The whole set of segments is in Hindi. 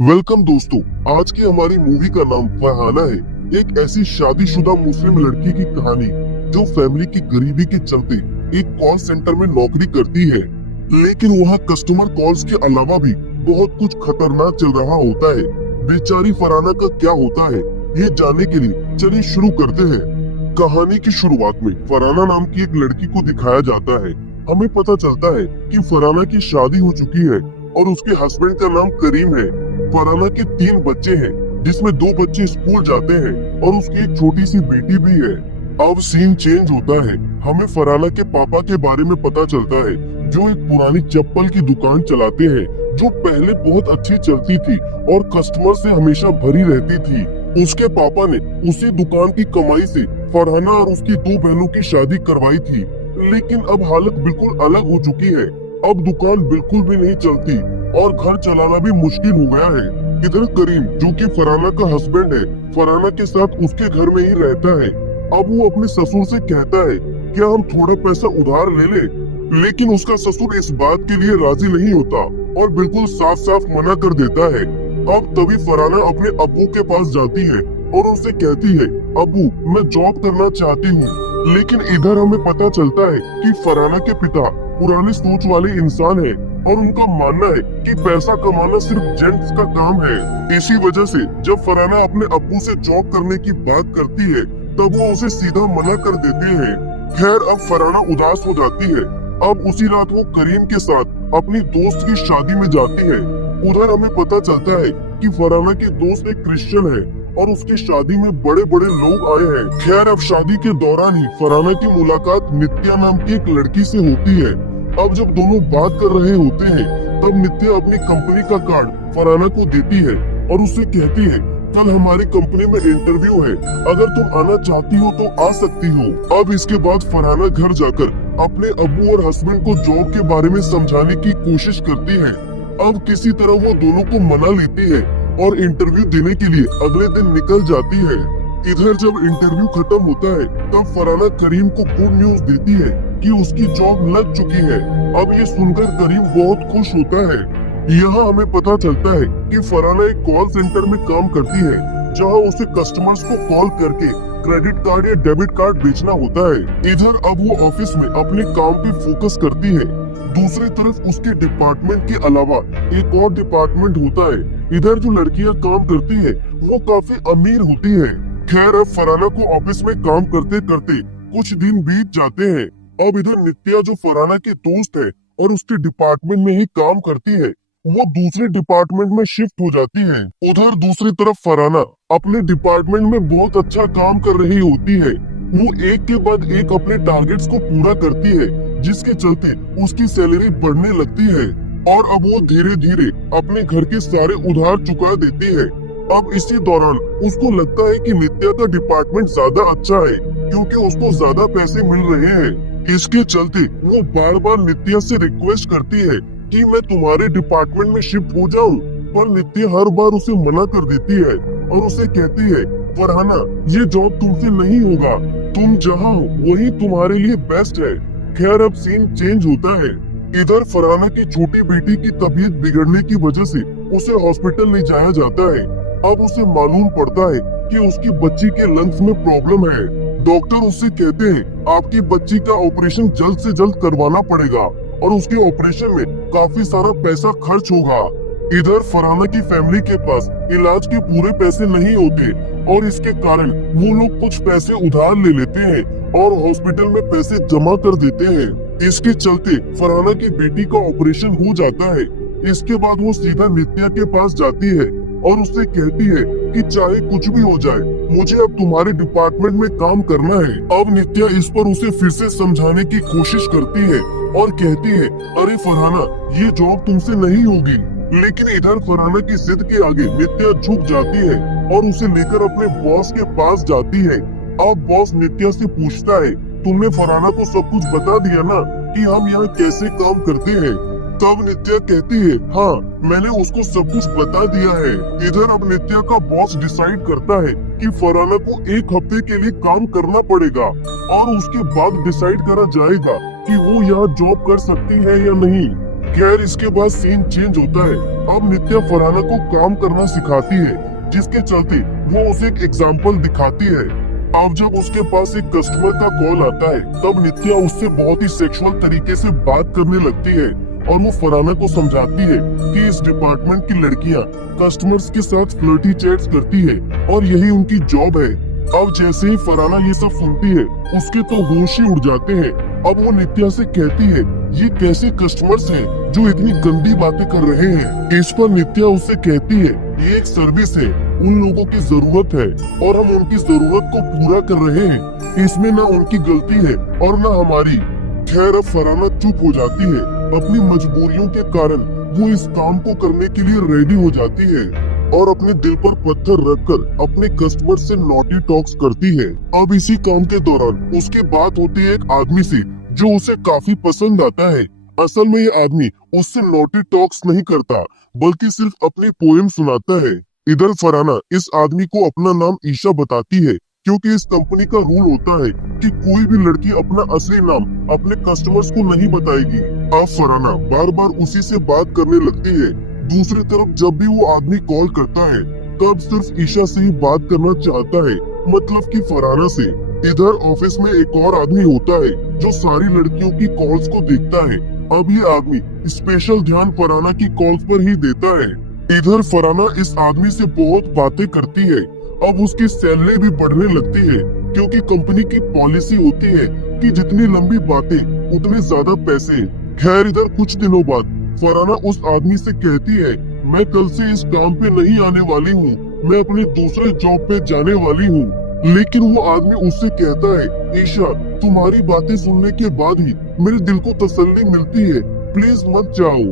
वेलकम दोस्तों। आज की हमारी मूवी का नाम फरहाना है। एक ऐसी शादीशुदा मुस्लिम लड़की की कहानी जो फैमिली की गरीबी के चलते एक कॉल सेंटर में नौकरी करती है, लेकिन वहाँ कस्टमर कॉल्स के अलावा भी बहुत कुछ खतरनाक चल रहा होता है। बेचारी फरहाना का क्या होता है, ये जानने के लिए चलिए शुरू करते हैं। कहानी की शुरुआत में फरहाना नाम की एक लड़की को दिखाया जाता है। हमें पता चलता है कि फरहाना की शादी हो चुकी है और उसके हस्बैंड का नाम करीम है। फरहाना के 3 बच्चे हैं, जिसमें 2 बच्चे स्कूल जाते हैं और उसकी एक छोटी सी बेटी भी है। अब सीन चेंज होता है। हमें फरहाना के पापा के बारे में पता चलता है, जो एक पुरानी चप्पल की दुकान चलाते हैं, जो पहले बहुत अच्छी चलती थी और कस्टमर से हमेशा भरी रहती थी। उसके पापा ने उसी दुकान की कमाई से फरहाना और उसकी 2 बहनों की शादी करवाई थी, लेकिन अब हालत बिल्कुल अलग हो चुकी है। अब दुकान बिल्कुल भी नहीं चलती और घर चलाना भी मुश्किल हो गया है। इधर करीम, जो कि फरहाना का हस्बैंड है, फरहाना के साथ उसके घर में ही रहता है। अब वो अपने ससुर से कहता है, क्या हम थोड़ा पैसा उधार ले ले? लेकिन उसका ससुर इस बात के लिए राजी नहीं होता और बिल्कुल साफ साफ मना कर देता है। अब तभी फरहाना अपने अब्बू के पास जाती है और उनसे कहती है, अब्बू, मैं जॉब करना चाहती हूँ। लेकिन इधर हमें पता चलता है कि फरहाना के पिता पुरानी सोच वाले इंसान है और उनका मानना है कि पैसा कमाना सिर्फ जेंट्स का काम है। इसी वजह से जब फरहाना अपने अब्बू से जॉब करने की बात करती है, तब वो उसे सीधा मना कर देते हैं। खैर, अब फरहाना उदास हो जाती है। अब उसी रात वो करीम के साथ अपनी दोस्त की शादी में जाती है। उधर हमें पता चलता है कि फरहाना की दोस्त एक क्रिश्चियन है और उसकी शादी में बड़े बड़े लोग आए हैं। खैर, अब शादी के दौरान ही फरहाना की मुलाकात नित्या नाम की एक लड़की से होती है। अब जब दोनों बात कर रहे होते हैं, तब नित्या अपनी कंपनी का कार्ड फरहाना को देती है और उससे कहती है, कल हमारी कंपनी में इंटरव्यू है, अगर तुम आना चाहती हो तो आ सकती हो। अब इसके बाद फरहाना घर जाकर अपने अब्बू और हस्बैंड को जॉब के बारे में समझाने की कोशिश करती है। अब किसी तरह वो दोनों को मना लेती है और इंटरव्यू देने के लिए अगले दिन निकल जाती है। इधर जब इंटरव्यू खत्म होता है, तब फरहाना करीम को गुड न्यूज देती है कि उसकी जॉब लग चुकी है। अब ये सुनकर करीम बहुत खुश होता है। यहाँ हमें पता चलता है कि फरहाना एक कॉल सेंटर में काम करती है, जहाँ उसे कस्टमर्स को कॉल करके क्रेडिट कार्ड या डेबिट कार्ड बेचना होता है। इधर अब वो ऑफिस में अपने काम पे फोकस करती है। दूसरी तरफ उसके डिपार्टमेंट के अलावा एक और डिपार्टमेंट होता है। इधर जो लड़कियां काम करती है, वो काफी अमीर होती है। खैर, अब फरहाना को ऑफिस में काम करते करते कुछ दिन बीत जाते हैं। अब इधर नित्या, जो फरहाना की दोस्त है और उसके डिपार्टमेंट में ही काम करती है, वो दूसरे डिपार्टमेंट में शिफ्ट हो जाती है। उधर दूसरी तरफ फरहाना अपने डिपार्टमेंट में बहुत अच्छा काम कर रही होती है। वो एक के बाद एक अपने टारगेट्स को पूरा करती है, जिसके चलते उसकी सैलरी बढ़ने लगती है और अब वो धीरे धीरे अपने घर के सारे उधार चुका देती है। अब इसी दौरान उसको लगता है कि नित्या का डिपार्टमेंट ज्यादा अच्छा है, क्योंकि उसको ज्यादा पैसे मिल रहे हैं। इसके चलते वो बार बार नित्या से रिक्वेस्ट करती है कि मैं तुम्हारे डिपार्टमेंट में शिफ्ट हो जाऊं, पर नित्या हर बार उसे मना कर देती है और उसे कहती है, फरहाना, ये जॉब तुमसे नहीं होगा, तुम जहाँ हो वही तुम्हारे लिए बेस्ट है। खैर, अब सीन चेंज होता है। इधर फरहाना की छोटी बेटी की तबीयत बिगड़ने की वजह से उसे हॉस्पिटल ले जाया जाता है। अब उसे मालूम पड़ता है कि उसकी बच्ची के लंग्स में प्रॉब्लम है। डॉक्टर उससे कहते हैं, आपकी बच्ची का ऑपरेशन जल्द से जल्द करवाना पड़ेगा और उसके ऑपरेशन में काफी सारा पैसा खर्च होगा। इधर फरहाना की फैमिली के पास इलाज के पूरे पैसे नहीं होते और इसके कारण वो लोग कुछ पैसे उधार ले लेते हैं और हॉस्पिटल में पैसे जमा कर देते हैं। इसके चलते फरहाना की बेटी का ऑपरेशन हो जाता है। इसके बाद वो सीधा नित्या के पास जाती है और उससे कहती है कि चाहे कुछ भी हो जाए, मुझे अब तुम्हारे डिपार्टमेंट में काम करना है। अब नित्या इस पर उसे फिर से समझाने की कोशिश करती है और कहती है, अरे फरहाना, ये जॉब तुमसे नहीं होगी। लेकिन इधर फरहाना की जिद के आगे नित्या झुक जाती है और उसे लेकर अपने बॉस के पास जाती है। अब बॉस नित्या से पूछता है, तुमने फरहाना को सब कुछ बता दिया ना कि हम यहाँ कैसे काम करते हैं? तब नित्या कहती है, हाँ, मैंने उसको सब कुछ बता दिया है। इधर अब नित्या का बॉस डिसाइड करता है कि फरहाना को 1 हफ्ते के लिए काम करना पड़ेगा और उसके बाद डिसाइड करा जाएगा कि वो यहाँ जॉब कर सकती है या नहीं। खैर इसके बाद सीन चेंज होता है। अब नित्या फरहाना को काम करना सिखाती है, जिसके चलते वो उसे एक एग्जाम्पल दिखाती है। अब जब उसके पास एक कस्टमर का कॉल आता है, तब नित्या उससे बहुत ही सेक्सुअल तरीके से बात करने लगती है और वो फरहाना को समझाती है कि इस डिपार्टमेंट की लड़कियां कस्टमर्स के साथ फ्लर्टी चैट्स करती है और यही उनकी जॉब है। अब जैसे ही फरहाना ये सब सुनती है, उसके तो होश ही उड़ जाते हैं। अब वो नित्या से कहती है, ये कैसे कस्टमर्स हैं जो इतनी गंदी बातें कर रहे हैं। इस पर नित्या उससे कहती है, ये एक सर्विस है, उन लोगों की जरूरत है और हम उनकी जरूरत को पूरा कर रहे हैं। इसमें ना उनकी गलती है और ना हमारी। खैर अब फरहाना चुप हो जाती है। अपनी मजबूरियों के कारण वो इस काम को करने के लिए रेडी हो जाती है और अपने दिल पर पत्थर रखकर अपने कस्टमर से नॉटी टॉक्स करती है। अब इसी काम के दौरान उसकी बात होती है एक आदमी से जो उसे काफी पसंद आता है। असल में ये आदमी उससे नॉटी टॉक्स नहीं करता, बल्कि सिर्फ अपनी पोएम सुनाता है। इधर फरहाना इस आदमी को अपना नाम ईशा बताती है, क्योंकि इस कंपनी का रूल होता है कि कोई भी लड़की अपना असली नाम अपने कस्टमर्स को नहीं बताएगी। अब फरहाना बार बार उसी से बात करने लगती है। दूसरी तरफ जब भी वो आदमी कॉल करता है, तब सिर्फ ईशा से ही बात करना चाहता है, मतलब कि फरहाना से। इधर ऑफिस में एक और आदमी होता है जो सारी लड़कियों की कॉल्स को देखता है। अब ये आदमी स्पेशल ध्यान फरहाना की कॉल्स पर ही देता है। इधर फरहाना इस आदमी से बहुत बातें करती है। अब उसकी सैलरी भी बढ़ने लगती है, क्योंकि कंपनी की पॉलिसी होती है कि जितनी लंबी बातें उतने ज्यादा पैसे। खैर इधर कुछ दिनों बाद फरहाना उस आदमी से कहती है, मैं कल से इस काम पे नहीं आने वाली हूँ, मैं अपने दूसरे जॉब पे जाने वाली हूँ। लेकिन वो आदमी उससे कहता है, ईशा तुम्हारी बातें सुनने के बाद ही मेरे दिल को तसल्ली मिलती है, प्लीज मत जाओ।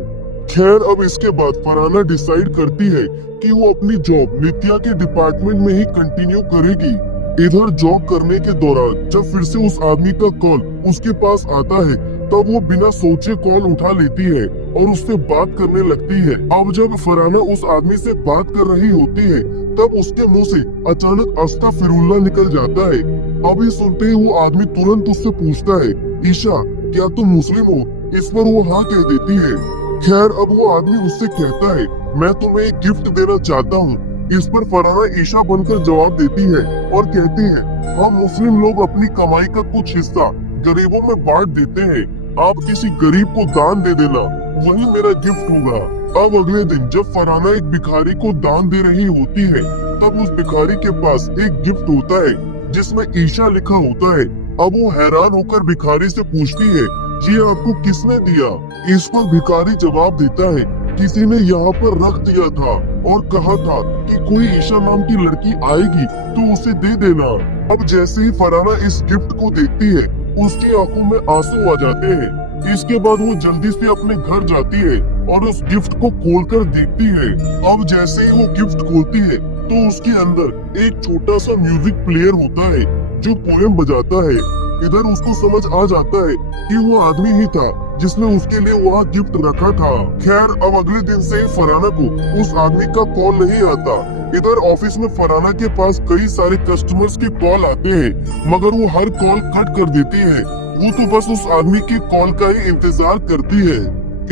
खैर अब इसके बाद फरहाना डिसाइड करती है कि वो अपनी जॉब नित्या के डिपार्टमेंट में ही कंटिन्यू करेगी। इधर जॉब करने के दौरान जब फिर से उस आदमी का कॉल उसके पास आता है, तब वो बिना सोचे कॉल उठा लेती है और उससे बात करने लगती है। अब जब फरहाना उस आदमी से बात कर रही होती है, तब उसके मुंह से अचानक अस्तगफिरुल्लाह निकल जाता है। अभी सुनते ही वो आदमी तुरंत उससे पूछता है, ईशा क्या तुम मुस्लिम हो? इस पर वो हाँ कह देती है। खैर अब वो आदमी उससे कहता है, मैं तुम्हें एक गिफ्ट देना चाहता हूँ। इस पर फरहाना ईशा बनकर जवाब देती है और कहती है, हम मुस्लिम लोग अपनी कमाई का कुछ हिस्सा गरीबों में बांट देते हैं, आप किसी गरीब को दान दे देना, वही मेरा गिफ्ट होगा। अब अगले दिन जब फरहाना एक भिखारी को दान दे रही होती है, तब उस भिखारी के पास एक गिफ्ट होता है जिसमें ईशा लिखा होता है। अब वो हैरान होकर भिखारी से पूछती है, ये आपको किसने दिया? इस पर भिखारी जवाब देता है, किसी ने यहाँ पर रख दिया था और कहा था कि कोई ईशा नाम की लड़की आएगी तो उसे दे देना। अब जैसे ही फरहाना इस गिफ्ट को देखती है, उसकी आंखों में आंसू आ जाते हैं। इसके बाद वो जल्दी से अपने घर जाती है और उस गिफ्ट को खोलकर देखती है। अब जैसे ही वो गिफ्ट खोलती है, तो उसके अंदर एक छोटा सा म्यूजिक प्लेयर होता है जो पोएम बजाता है। इधर उसको समझ आ जाता है कि वो आदमी ही था जिसने उसके लिए वहाँ गिफ्ट रखा था। खैर अब अगले दिन से फरहाना को उस आदमी का कॉल नहीं आता। इधर ऑफिस में फरहाना के पास कई सारे कस्टमर्स के कॉल आते हैं, मगर वो हर कॉल कट कर देती है। वो तो बस उस आदमी की कॉल का ही इंतजार करती है।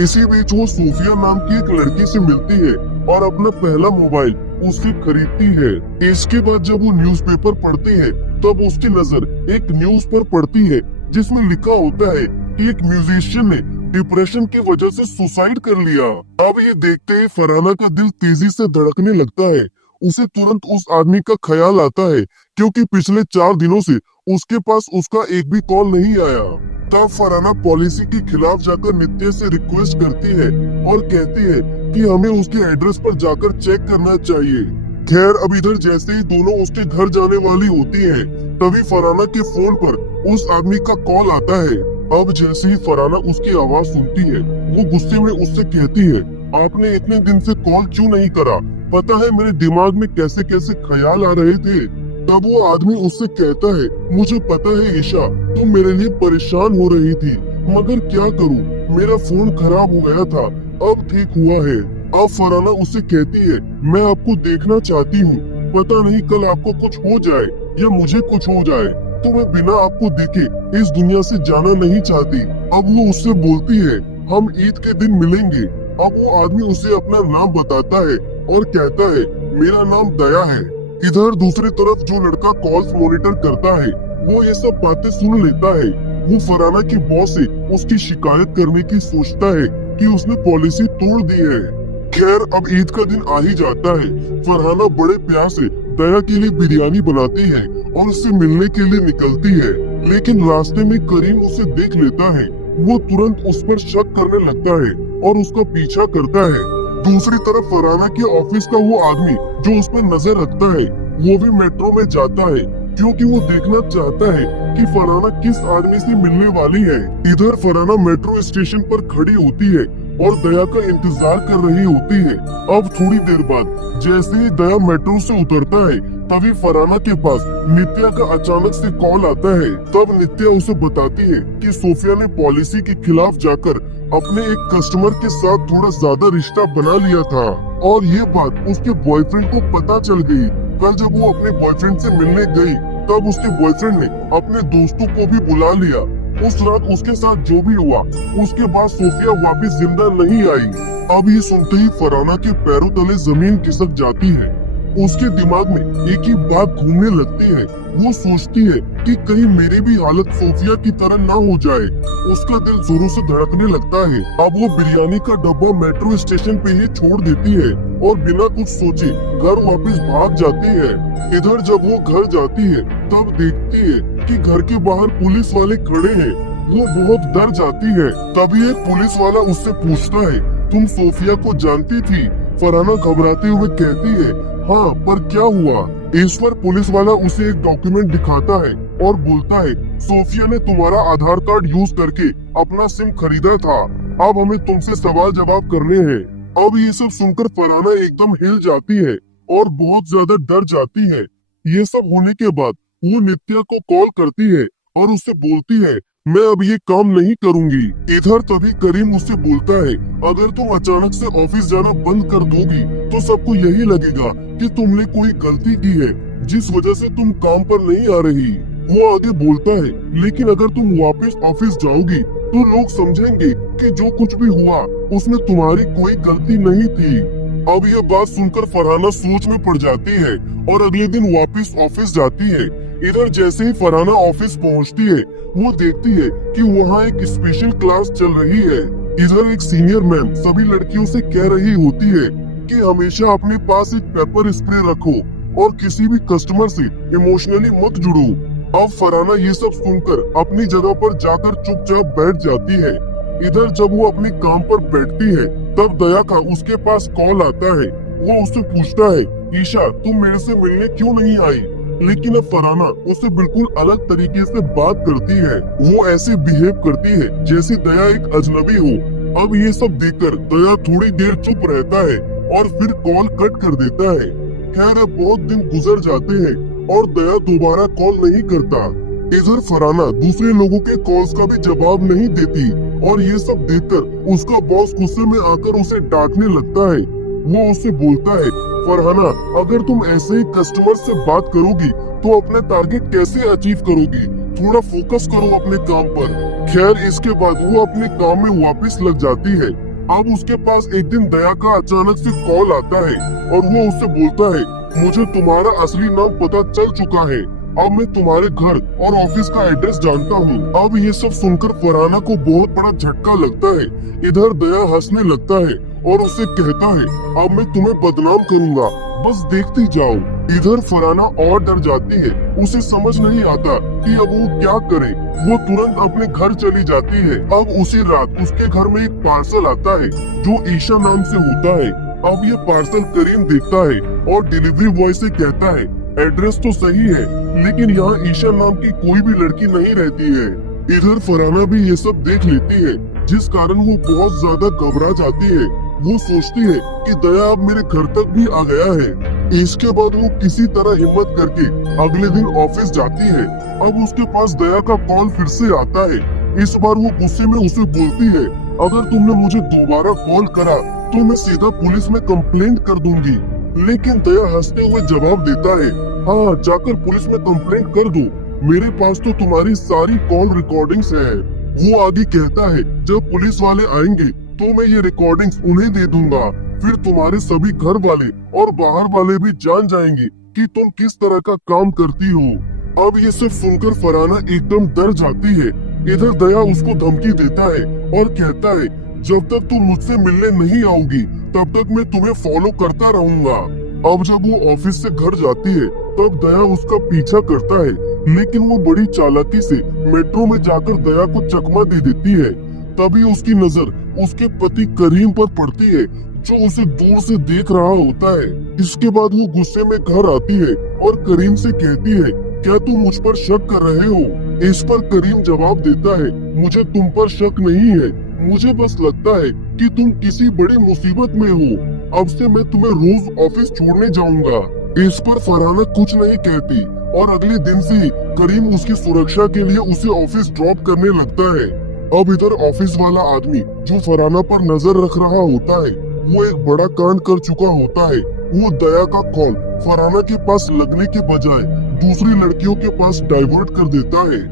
इसी बीच वो सूफिया नाम की एक लड़की से मिलती है और अपना पहला मोबाइल उससे खरीदती है। इसके बाद जब वो न्यूज़पेपर पढ़ती है, तब उसकी नजर एक न्यूज पर पड़ती है जिसमें लिखा होता है कि एक म्यूजिशियन ने डिप्रेशन की वजह से सुसाइड कर लिया। अब ये देखते ही फरहाना का दिल तेजी से धड़कने लगता है। उसे तुरंत उस आदमी का ख्याल आता है, क्योंकि पिछले 4 दिनों से उसके पास उसका एक भी कॉल नहीं आया। तब फरहाना पॉलिसी के खिलाफ जाकर नित्या से रिक्वेस्ट करती है और कहती है कि हमें उसके एड्रेस पर जाकर चेक करना चाहिए। खैर अब इधर जैसे ही दोनों उसके घर जाने वाली होती हैं, तभी फरहाना के फोन पर उस आदमी का कॉल आता है। अब जैसे ही फरहाना उसकी आवाज सुनती है, वो गुस्से में उससे कहती है, आपने इतने दिन से कॉल क्यों नहीं करा? पता है मेरे दिमाग में कैसे कैसे ख्याल आ रहे थे। तब वो आदमी उससे कहता है, मुझे पता है ईशा, तुम मेरे लिए परेशान हो रही थी, मगर क्या करूं, मेरा फोन खराब हो गया था, अब ठीक हुआ है। अब फरहाना उससे कहती है, मैं आपको देखना चाहती हूँ, पता नहीं कल आपको कुछ हो जाए या मुझे कुछ हो जाए, तो मैं बिना आपको देखे इस दुनिया से जाना नहीं चाहती। अब वो उससे बोलती है, हम ईद के दिन मिलेंगे। अब वो आदमी उसे अपना नाम बताता है और कहता है मेरा नाम दया है। इधर दूसरी तरफ जो लड़का कॉल्स मॉनिटर करता है वो ये सब बातें सुन लेता है। वो फरहाना के बॉस से उसकी शिकायत करने की सोचता है कि उसने पॉलिसी तोड़ दी है। खैर अब ईद का दिन आ ही जाता है। फरहाना बड़े प्यार से दया के लिए बिरयानी बनाती है और उससे मिलने के लिए निकलती है, लेकिन रास्ते में करीम उसे देख लेता है। वो तुरंत उस पर शक करने लगता है और उसका पीछा करता है। दूसरी तरफ फरहाना के ऑफिस का वो आदमी जो उस पर नजर रखता है वो भी मेट्रो में जाता है क्योंकि वो देखना चाहता है कि फरहाना किस आदमी से मिलने वाली है। इधर फरहाना मेट्रो स्टेशन पर खड़ी होती है और दया का इंतजार कर रही होती है। अब थोड़ी देर बाद जैसे ही दया मेट्रो से उतरता है तभी फरहाना के पास नित्या का अचानक से कॉल आता है। तब नित्या उसे बताती है कि सोफिया ने पॉलिसी के खिलाफ जाकर अपने एक कस्टमर के साथ थोड़ा ज्यादा रिश्ता बना लिया था और ये बात उसके बॉयफ्रेंड को पता चल गई। कल जब वो अपने बॉयफ्रेंड से मिलने गई तब उसके बॉयफ्रेंड ने अपने दोस्तों को भी बुला लिया। उस रात उसके साथ जो भी हुआ उसके बाद सोफिया वापस जिंदा नहीं आई। अब ये सुनते ही फरहाना के पैरों तले जमीन खिसक जाती है। उसके दिमाग में एक ही बात घूमने लगती है। वो सोचती है कि कहीं मेरी भी हालत सोफिया की तरह ना हो जाए। उसका दिल जोरों से धड़कने लगता है। अब वो बिरयानी का डब्बा मेट्रो स्टेशन पे ही छोड़ देती है और बिना कुछ सोचे घर वापस भाग जाती है। इधर जब वो घर जाती है तब देखती है कि घर के बाहर पुलिस वाले खड़े हैं। वो बहुत डर जाती है। तभी एक पुलिस वाला उससे पूछता है तुम सोफिया को जानती थी? फरहाना घबराते हुए कहती है हाँ, पर क्या हुआ? इस पर पुलिस वाला उसे एक डॉक्यूमेंट दिखाता है और बोलता है सोफिया ने तुम्हारा आधार कार्ड यूज करके अपना सिम खरीदा था। अब हमें तुमसे सवाल जवाब करने हैं। अब ये सब सुनकर फरहाना एकदम हिल जाती है और बहुत ज्यादा डर जाती है। ये सब होने के बाद वो नित्या को कॉल करती है और उससे बोलती है मैं अब ये काम नहीं करूंगी। इधर तभी करीम उससे बोलता है अगर तुम अचानक से ऑफिस जाना बंद कर दोगी तो सबको यही लगेगा कि तुमने कोई गलती की है जिस वजह से तुम काम पर नहीं आ रही। वो आगे बोलता है लेकिन अगर तुम वापस ऑफिस जाओगी तो लोग समझेंगे कि जो कुछ भी हुआ उसमें तुम्हारी कोई गलती नहीं थी। अब ये बात सुनकर फरहाना सोच में पड़ जाती है और अगले दिन वापस ऑफिस जाती है। इधर जैसे ही फरहाना ऑफिस पहुंचती है वो देखती है कि वहाँ एक स्पेशल क्लास चल रही है। इधर एक सीनियर मैम सभी लड़कियों से कह रही होती है कि हमेशा अपने पास एक पेपर स्प्रे रखो और किसी भी कस्टमर से इमोशनली मत जुड़ो। अब फरहाना ये सब सुनकर अपनी जगह पर जाकर चुपचाप बैठ जाती है। इधर जब वो अपने काम पर बैठती है तब दया का उसके पास कॉल आता है। वो उससे पूछता है ईशा तुम मेरे से मिलने क्यों नहीं आई? लेकिन अब फरहाना उससे बिल्कुल अलग तरीके से बात करती है। वो ऐसे बिहेव करती है जैसे दया एक अजनबी हो। अब ये सब देखकर दया थोड़ी देर चुप रहता है और फिर कॉल कट कर देता है। खैर अब बहुत दिन गुजर जाते हैं और दया दोबारा कॉल नहीं करता। इधर फरहाना दूसरे लोगों के कॉल्स का भी जवाब नहीं देती और ये सब देखकर उसका बॉस गुस्से में आकर उसे डांटने लगता है। वो उससे बोलता है फरहाना अगर तुम ऐसे ही कस्टमर से बात करोगी तो अपने टारगेट कैसे अचीव करोगी? थोड़ा फोकस करो अपने काम पर। खैर इसके बाद वो अपने काम में वापस लग जाती है। अब उसके पास एक दिन दया का अचानक से कॉल आता है और वो उससे बोलता है मुझे तुम्हारा असली नाम पता चल चुका है। अब मैं तुम्हारे घर और ऑफिस का एड्रेस जानता हूँ। अब ये सब सुनकर फरहाना को बहुत बड़ा झटका लगता है। इधर दया हंसने लगता है और उससे कहता है अब मैं तुम्हें बदनाम करूँगा, बस देखती जाओ। इधर फरहाना और डर जाती है। उसे समझ नहीं आता कि अब वो क्या करे। वो तुरंत अपने घर चली जाती है। अब उसी रात उसके घर में एक पार्सल आता है जो ईशा नाम से होता है। अब ये पार्सल करीम देखता है और डिलीवरी बॉय से कहता है एड्रेस तो सही है लेकिन यहाँ ईशा नाम की कोई भी लड़की नहीं रहती है। इधर फरहाना भी ये सब देख लेती है जिस कारण वो बहुत ज्यादा घबरा जाती है। वो सोचती है कि दया अब मेरे घर तक भी आ गया है। इसके बाद वो किसी तरह हिम्मत करके अगले दिन ऑफिस जाती है। अब उसके पास दया का कॉल फिर से आता है। इस बार वो गुस्से में उसे बोलती है अगर तुमने मुझे दोबारा कॉल करा तो मैं सीधा पुलिस में कंप्लेंट कर दूंगी। लेकिन दया हंसते हुए जवाब देता है हाँ जाकर पुलिस में कंप्लेंट कर दो, मेरे पास तो तुम्हारी सारी कॉल रिकॉर्डिंग्स है। वो आगे कहता है, जब पुलिस वाले आएंगे तो मैं ये रिकॉर्डिंग्स उन्हें दे दूंगा। फिर तुम्हारे सभी घर वाले और बाहर वाले भी जान जाएंगे कि तुम किस तरह का काम करती हो। अब ये सब सुनकर फरहाना एकदम डर जाती है। इधर दया उसको धमकी देता है और कहता है, जब तक तुम मुझसे मिलने नहीं आओगी तब तक मैं तुम्हें फॉलो करता रहूंगा। अब जब वो ऑफिस से घर जाती है तब दया उसका पीछा करता है, लेकिन वो बड़ी चालाकी से मेट्रो में जाकर दया को चकमा दे देती है। तभी उसकी नजर उसके पति करीम पर पड़ती है, जो उसे दूर से देख रहा होता है। इसके बाद वो गुस्से में घर आती है और करीम से कहती है, क्या तुम मुझ पर शक कर रहे हो? इस पर करीम जवाब देता है, मुझे तुम पर शक नहीं है, मुझे बस लगता है कि तुम किसी बड़ी मुसीबत में हो। अब से मैं तुम्हें रोज ऑफिस छोड़ने जाऊंगा। इस पर फरहाना कुछ नहीं कहती और अगले दिन से ही करीम उसकी सुरक्षा के लिए उसे ऑफिस ड्रॉप करने लगता है। अब इधर ऑफिस वाला आदमी जो फरहाना पर नजर रख रहा होता है, वो एक बड़ा कांड कर चुका होता है। वो दया का कॉल फरहाना के पास लगने के बजाय दूसरी लड़कियों के पास डाइवर्ट कर देता है।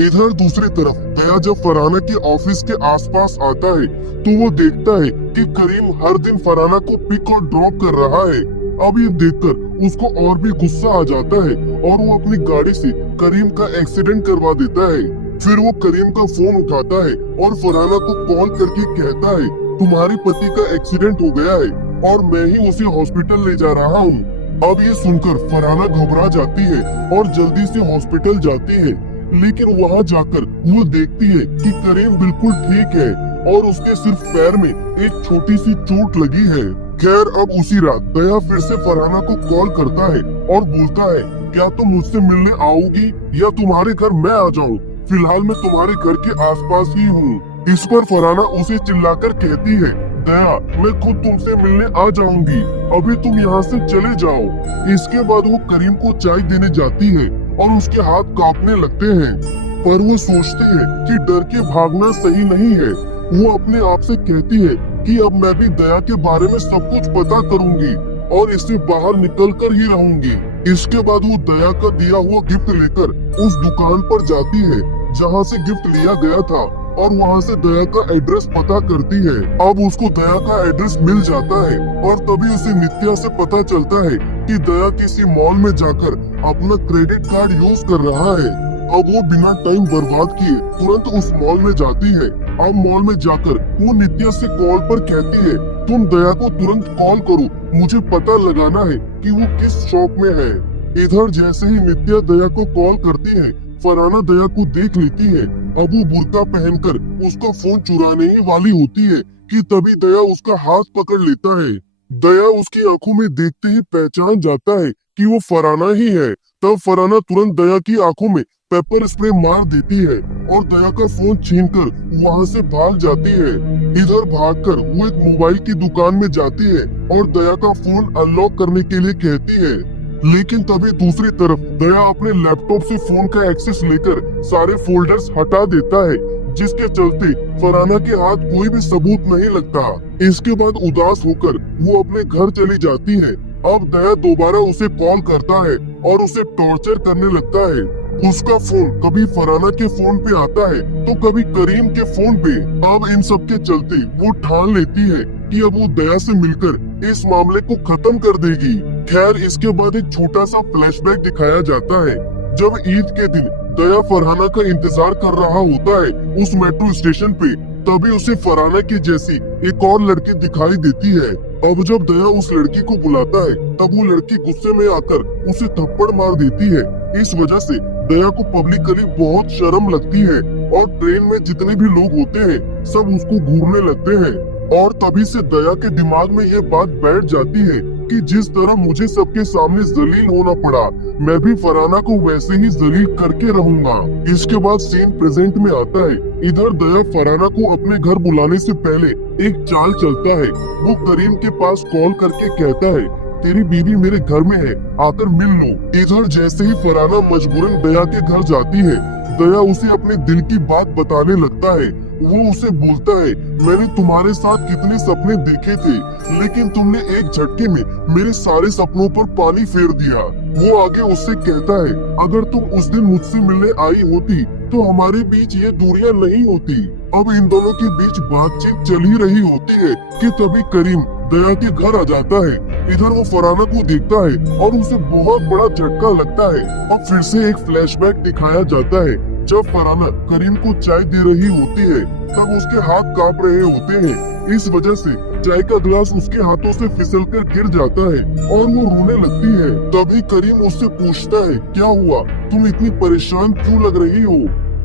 इधर दूसरी तरफ दया जब फरहाना के ऑफिस के आसपास आता है तो वो देखता है कि करीम हर दिन फरहाना को पिक और ड्रॉप कर रहा है। अब ये देखकर उसको और भी गुस्सा आ जाता है और वो अपनी गाड़ी से करीम का एक्सीडेंट करवा देता है। फिर वो करीम का फोन उठाता है और फरहाना को कॉल करके कहता है, तुम्हारे पति का एक्सीडेंट हो गया है और मैं ही उसे हॉस्पिटल ले जा रहा हूँ। अब ये सुनकर फरहाना घबरा जाती है और जल्दी से हॉस्पिटल जाती है, लेकिन वहाँ जाकर वो देखती है कि करीम बिल्कुल ठीक है और उसके सिर्फ पैर में एक छोटी सी चोट लगी है। खैर अब उसी रात दया फिर से फरहाना को कॉल करता है और बोलता है, क्या तुम मुझसे मिलने आओगी या तुम्हारे घर मैं आ जाऊँ? फिलहाल मैं तुम्हारे घर के आसपास ही हूँ। इस पर फरहाना उसे चिल्लाकर कहती है, दया मैं खुद तुमसे मिलने आ जाऊंगी, अभी तुम यहाँ से चले जाओ। इसके बाद वो करीम को चाय देने जाती है और उसके हाथ कांपने लगते हैं, पर वो सोचती है कि डर के भागना सही नहीं है। वो अपने आप से कहती है कि अब मैं भी दया के बारे में सब कुछ पता करूंगी और इससे बाहर निकल कर ही रहूंगी। इसके बाद वो दया का दिया हुआ गिफ्ट लेकर उस दुकान पर जाती है जहाँ से गिफ्ट लिया गया था और वहाँ से दया का एड्रेस पता करती है। अब उसको दया का एड्रेस मिल जाता है और तभी उसे नित्या से पता चलता है कि दया किसी मॉल में जाकर अपना क्रेडिट कार्ड यूज कर रहा है। अब वो बिना टाइम बर्बाद किए तुरंत उस मॉल में जाती है। अब मॉल में जाकर वो नित्या से कॉल पर कहती है, तुम दया को तुरंत कॉल करो, मुझे पता लगाना है कि वो किस शॉप में है। इधर जैसे ही नित्या दया को कॉल करती है, फरहाना दया को देख लेती है। अब वो बुर्का पहनकर उसका फोन चुराने ही वाली होती है कि तभी दया उसका हाथ पकड़ लेता है। दया उसकी आंखों में देखते ही पहचान जाता है कि वो फरहाना ही है। तब फरहाना तुरंत दया की आंखों में पेपर स्प्रे मार देती है और दया का फोन छीनकर वहाँ से भाग जाती है। इधर भागकर वो एक मोबाइल की दुकान में जाती है और दया का फोन अनलॉक करने के लिए कहती है, लेकिन तभी दूसरी तरफ दया अपने लैपटॉप से फोन का एक्सेस लेकर सारे फोल्डर्स हटा देता है, जिसके चलते फरहाना के हाथ कोई भी सबूत नहीं लगता। इसके बाद उदास होकर वो अपने घर चली जाती है। अब दया दोबारा उसे कॉल करता है और उसे टॉर्चर करने लगता है। उसका फोन कभी फरहाना के फोन पे आता है तो कभी करीम के फोन पे। अब इन सब के चलते वो ठान लेती है कि अब वो दया से मिलकर इस मामले को खत्म कर देगी। खैर इसके बाद एक छोटा सा फ्लैशबैक दिखाया जाता है। जब ईद के दिन दया फरहाना का इंतजार कर रहा होता है उस मेट्रो स्टेशन पे, तभी उसे फरहाना की जैसी एक और लड़की दिखाई देती है। अब जब दया उस लड़की को बुलाता है तब वो लड़की गुस्से में आकर उसे थप्पड़ मार देती है। इस वजह से दया को पब्लिकली बहुत शर्म लगती है और ट्रेन में जितने भी लोग होते हैं सब उसको घूरने लगते हैं। और तभी से दया के दिमाग में ये बात बैठ जाती है कि जिस तरह मुझे सबके सामने जलील होना पड़ा, मैं भी फरहाना को वैसे ही जलील करके रहूंगा। इसके बाद सीन प्रेजेंट में आता है। इधर दया फरहाना को अपने घर बुलाने से पहले एक चाल चलता है। वो करीम के पास कॉल करके कहता है, तेरी बीवी मेरे घर में है, आकर मिल लो। इधर जैसे ही फरहाना मजबूरन दया के घर जाती है, दया उसे अपने दिल की बात बताने लगता है। वो उसे बोलता है, मैंने तुम्हारे साथ कितने सपने देखे थे, लेकिन तुमने एक झटके में मेरे सारे सपनों पर पानी फेर दिया। वो आगे उससे कहता है, अगर तुम उस दिन मुझसे मिलने आई होती तो हमारे बीच ये दूरियां नहीं होती। अब इन दोनों के बीच बातचीत चल ही रही होती है कि तभी करीम दया के घर आ जाता है। इधर वो फरहाना को देखता है और उसे बहुत बड़ा झटका लगता है और फिर से एक फ्लैशबैक दिखाया जाता है। जब फरहाना करीम को चाय दे रही होती है तब उसके हाथ कांप रहे होते हैं। इस वजह से चाय का ग्लास उसके हाथों से फिसलकर गिर जाता है और वो रोने लगती है। तभी करीम उससे पूछता है, क्या हुआ, तुम इतनी परेशान क्यों लग रही हो?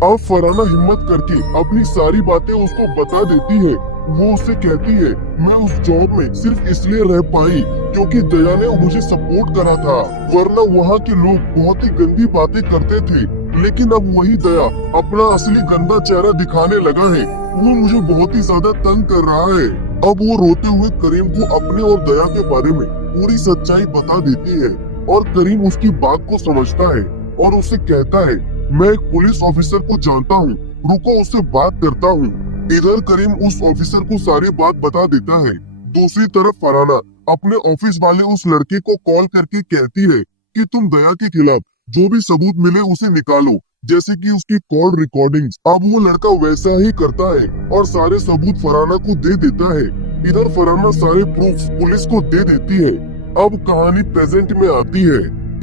अब फरहाना हिम्मत करके अपनी सारी बातें उसको बता देती है। वो उससे कहती है, मैं उस जॉब में सिर्फ इसलिए रह पाई क्योंकि दया ने मुझे सपोर्ट करा था, वरना वहाँ के लोग बहुत ही गंदी बातें करते थे। लेकिन अब वही दया अपना असली गंदा चेहरा दिखाने लगा है। वो मुझे बहुत ही ज्यादा तंग कर रहा है। अब वो रोते हुए करीम को अपने और दया के बारे में पूरी सच्चाई बता देती है और करीम उसकी बात को समझता है और उससे कहता है, मैं एक पुलिस ऑफिसर को जानता हूँ, रुको उससे बात करता हूँ। इधर करीम उस ऑफिसर को सारी बात बता देता है। दूसरी तरफ फरहाना अपने ऑफिस वाले उस लड़के को कॉल करके कहती है कि तुम दया के खिलाफ जो भी सबूत मिले उसे निकालो, जैसे कि उसकी कॉल रिकॉर्डिंग्स। अब वो लड़का वैसा ही करता है और सारे सबूत फरहाना को दे देता है। इधर फरहाना सारे प्रूफ पुलिस को दे देती है। अब कहानी प्रेजेंट में आती है।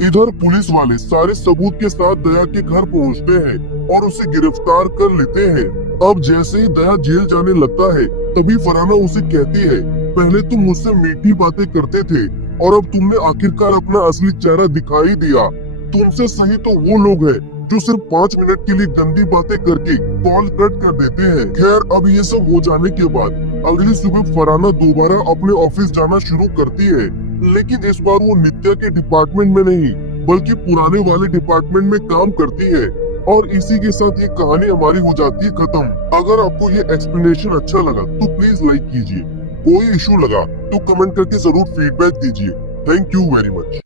इधर पुलिस वाले सारे सबूत के साथ दया के घर पहुंचते हैं और उसे गिरफ्तार कर लेते हैं। अब जैसे ही दया जेल जाने लगता है तभी फरहाना उसे कहती है, पहले तुम मुझसे मीठी बातें करते थे और अब तुमने आखिरकार अपना असली चेहरा दिखा ही दिया। तुमसे सही तो वो लोग हैं जो सिर्फ 5 मिनट के लिए गंदी बातें करके कॉल कट कर देते हैं। खैर, अब ये सब हो जाने के बाद अगली सुबह फरहाना दोबारा अपने ऑफिस जाना शुरू करती है, लेकिन इस बार वो नित्या के डिपार्टमेंट में नहीं बल्कि पुराने वाले डिपार्टमेंट में काम करती है। और इसी के साथ ये कहानी हमारी हो जाती है खत्म। अगर आपको ये एक्सप्लेनेशन अच्छा लगा तो प्लीज लाइक कीजिए। कोई इशू लगा तो कमेंट करके जरूर फीडबैक दीजिए। Thank you very much.